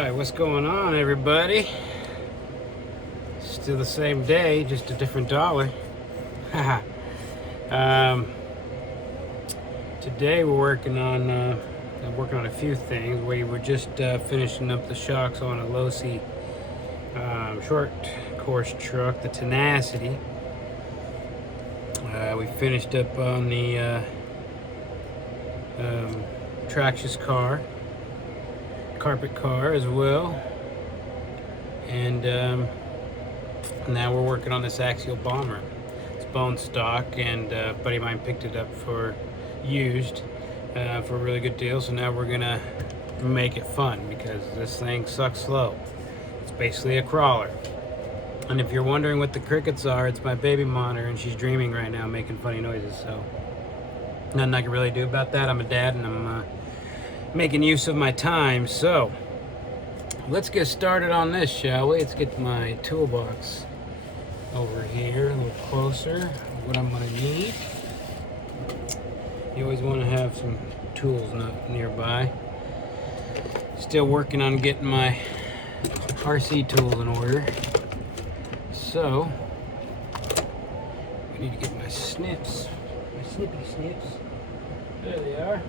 Alright, what's going on, everybody? Still the same day, just a different dollar. Today we're working on a few things. We were just finishing up the shocks on a low-C short course truck, the Tenacity. We finished up on the trackless car, carpet car as well, and now we're working on this Axial Bomber. It's bone stock, and a buddy of mine picked it up for used for a really good deal. So now we're gonna make it fun because this thing sucks slow. It's basically a crawler. And if you're wondering what the crickets are, it's my baby monitor, and she's dreaming right now, making funny noises. So nothing I can really do about that. I'm a dad, and I'm making use of my time. So let's get started on this, shall we? Let's get my toolbox over here a little closer. What I'm gonna need. You always want to have some tools nearby. Still working on getting my RC tools in order. So I need to get my snips, my snippy snips. There they are.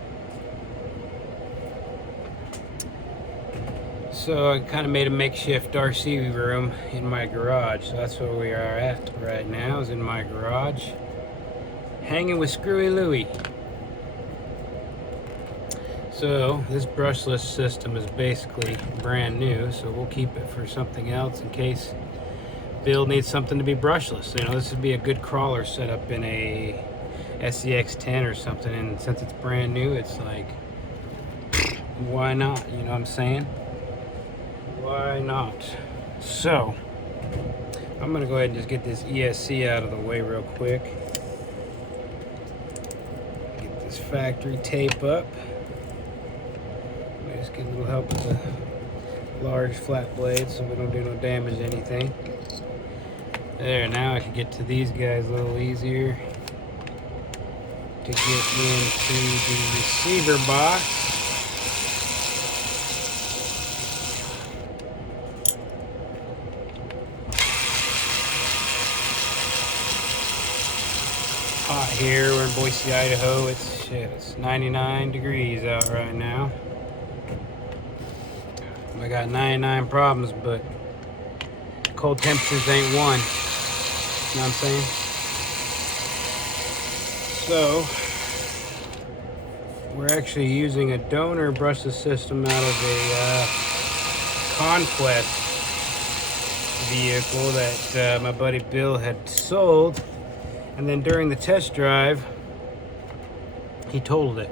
So I kind of made a makeshift RC room in my garage. So that's where we are at right now, is in my garage, hanging with Screwy Louie. So this brushless system is basically brand new, so we'll keep it for something else in case Bill needs something to be brushless. You know, this would be a good crawler set up in a SCX-10 or something, and since it's brand new, it's like, why not? You know what I'm saying? Why not? So I'm gonna go ahead and just get this ESC out of the way real quick. Get this factory tape up. Just get a little help with the large flat blade so we don't do no damage to anything. There, now I can get to these guys a little easier to get into the receiver box. Hot here, we're in Boise, Idaho. It's 99 degrees out right now. I got 99 problems, but cold temperatures ain't one. You know what I'm saying? So we're actually using a donor brushless system out of a Conquest vehicle that my buddy Bill had sold, and then during the test drive he totaled it.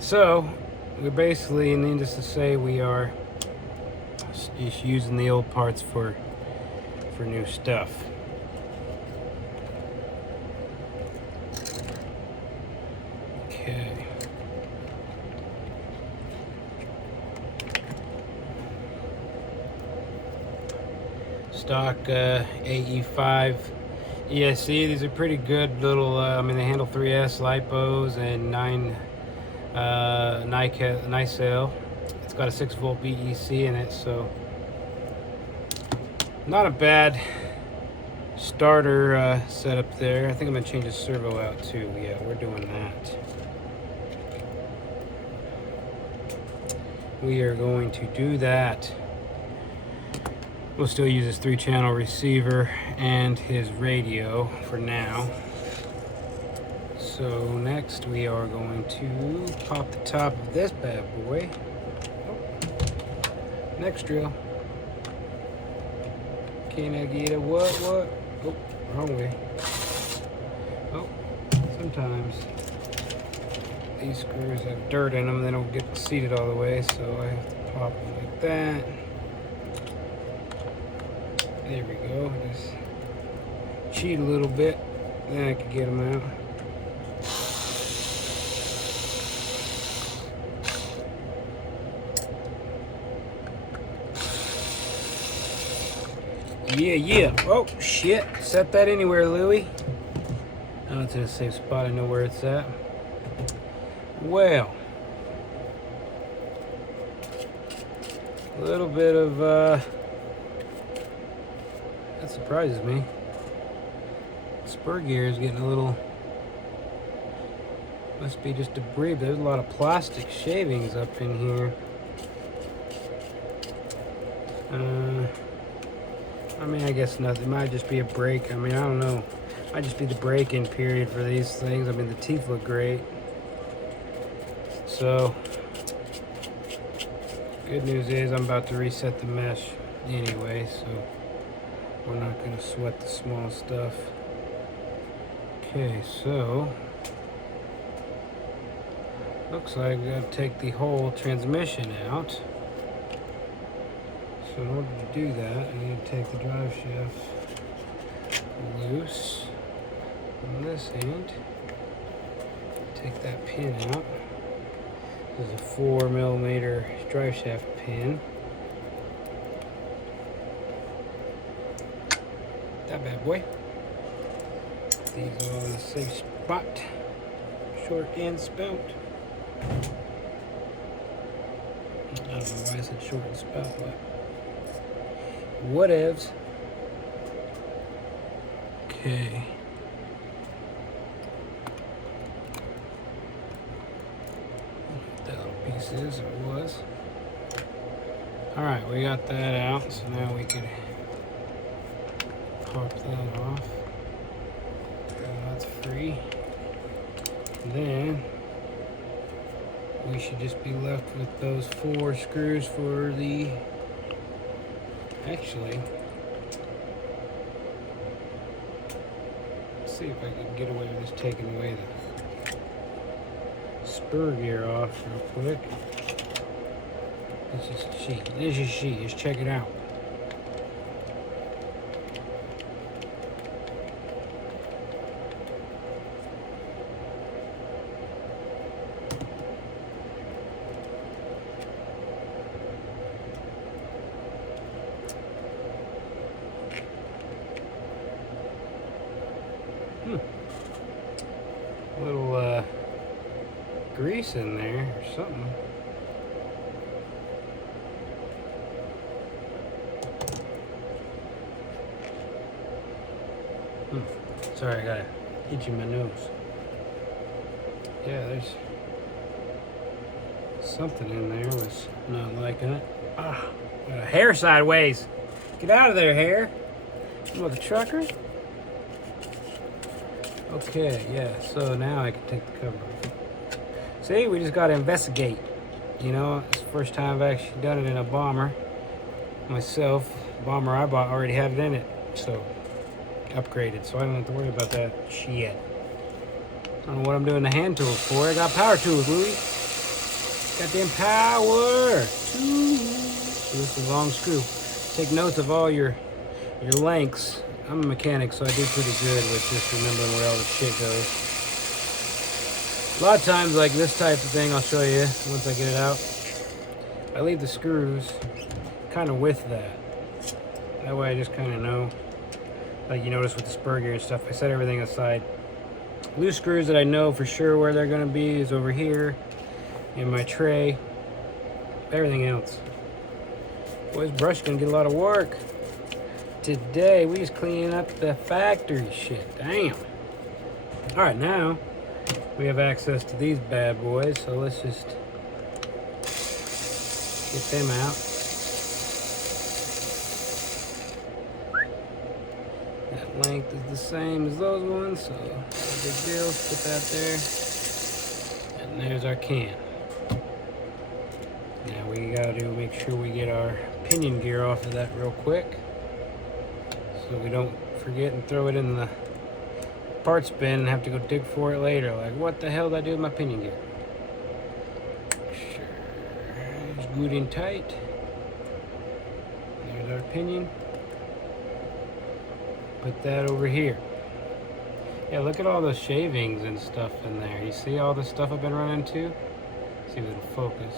So we're basically, needless to say, we are just using the old parts for new stuff. Okay. Stock AE5 ESC. These are pretty good little, I mean, they handle 3S lipos and 9 NiCel. It's got a 6-volt BEC in it, so not a bad starter setup there. I think I'm gonna change the servo out too. Yeah, we're doing that. We are going to do that. We'll still use his 3-channel receiver and his radio for now. So next we are going to pop the top of this bad boy. Oh. Next drill. Can I get a what? Oh, wrong way. Oh, sometimes these screws have dirt in them. They don't get seated all the way, so I have to pop them like that. There we go. Just cheat a little bit, then I can get them out. Yeah. Oh, shit. Set that anywhere, Louie. Oh, it's in a safe spot. I know where it's at. Well, A little bit of, that surprises me. Spur gear is getting a little, must be just debris. There's a lot of plastic shavings up in here. I mean, I guess nothing. It might just be a break. I mean, I don't know. It might just be the break-in period for these things. I mean, the teeth look great. So, good news is I'm about to reset the mesh anyway, so we're not going to sweat the small stuff. Okay, so looks like we got to take the whole transmission out. So in order to do that, I need to take the drive shaft loose on this end. Take that pin out. This is a 4mm drive shaft pin. That bad boy. These are all in the same spot. Short and spout. I don't know why I said short and spout, but whatevs. Okay. That little piece is, or was. Alright, we got that out, so now we could pop that off. That's free. Then we should just be left with those 4 screws for the, actually, let's see if I can get away with just taking away the spur gear off real quick. This is she. This is she. Just check it out. A little grease in there or something. Sorry, I got an itch in my nose. Yeah, there's something in there was not liking it. Ah, got a hair sideways. Get out of there, hair. You mother trucker. Okay, yeah, so now I can take the cover off. See, we just got to investigate. You know, it's the first time I've actually done it in a bomber myself. Bomber I bought already had it in it, so upgraded, so I don't have to worry about that shit. I don't know what I'm doing the hand tools for. I got power tools, Louis. Goddamn power tools. So this is a long screw. Take notes of all your lengths. I'm a mechanic, so I do pretty good with just remembering where all the shit goes. A lot of times, like this type of thing, I'll show you once I get it out. I leave the screws kind of with that. That way I just kind of know. Like you notice with the spur gear and stuff, I set everything aside. Loose screws that I know for sure where they're going to be is over here in my tray. Everything else. Boy, this brush is going to get a lot of work. Today, we just cleaning up the factory shit. Damn. Alright, now we have access to these bad boys, so let's just get them out. That length is the same as those ones, so no big deal. Put that there. And there's our can. Now we gotta make sure we get our pinion gear off of that real quick, so we don't forget and throw it in the parts bin and have to go dig for it later. Like, what the hell did I do with my pinion gear? Sure, it's good and tight. There's our pinion. Put that over here. Yeah, look at all the shavings and stuff in there. You see all the stuff I've been running into? Let's see if it'll focus.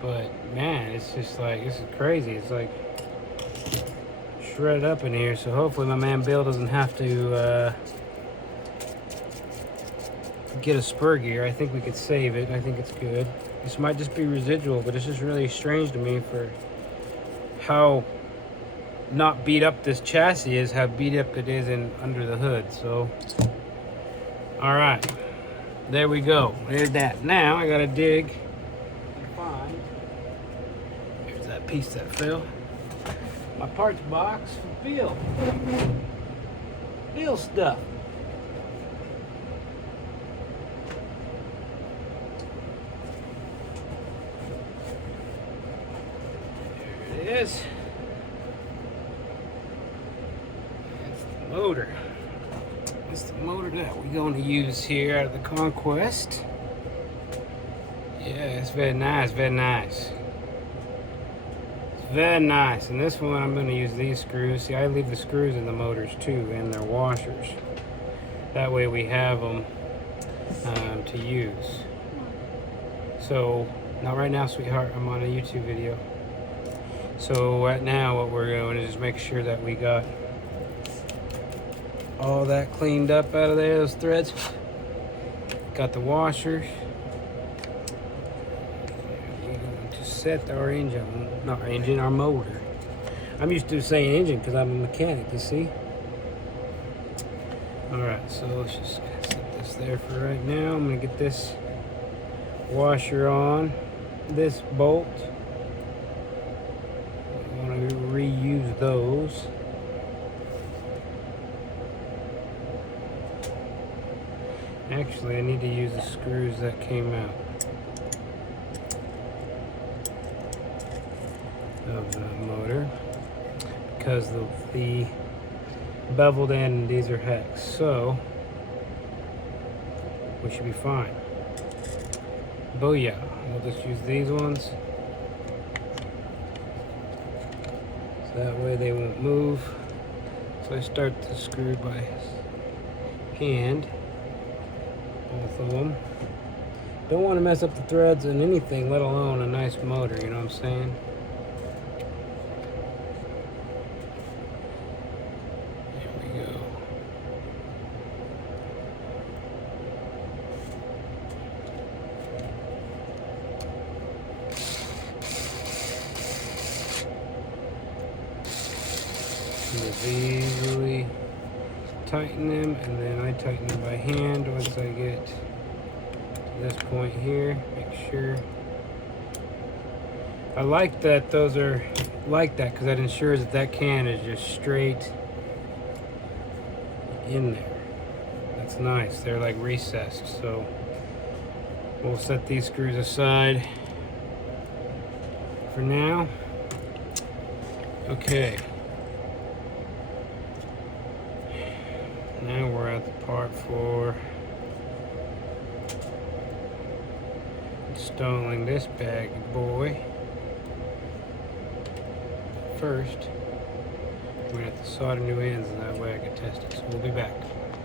But man, it's just like, this is crazy. It's like shredded up in here, so hopefully my man Bill doesn't have to get a spur gear. I think we could save it. I think it's good. This might just be residual, but it's just really strange to me for how not beat up this chassis is, how beat up it is under the hood. So, all right, there we go. There's that. Now I gotta dig and find. Here's that piece that fell. My parts box for Bill stuff. There it is. That's the motor. That's the motor that we're going to use here out of the Conquest. Yeah, it's very nice, very nice. Very nice. And this one I'm going to use these screws. See, I leave the screws in the motors too, and their washers. That way we have them to use. So, not right now, sweetheart. I'm on a YouTube video. So right now what we're going to do is make sure that we got all that cleaned up out of there, those threads. Got the washers. Set our engine, not our engine, our motor. I'm used to saying engine because I'm a mechanic, you see. Alright, so let's just set this there for right now. I'm going to get this washer on, this bolt. I want to reuse those. Actually, I need to use the screws that came out of the motor because the beveled end, these are hex, so we should be fine. Booyah. We'll just use these ones so that way they won't move. So I start to screw by hand, both of them. Don't want to mess up the threads in anything, let alone a nice motor, you know what I'm saying? Just easily tighten them, and then I tighten them by hand once I get to this point here. Make sure. I like that those are like that because that ensures that that can is just straight in there. That's nice. They're like recessed. So we'll set these screws aside for now. Okay. Now we're at the part for installing this bag boy. First, we're going to have to solder new ends, and that way I can test it. So we'll be back.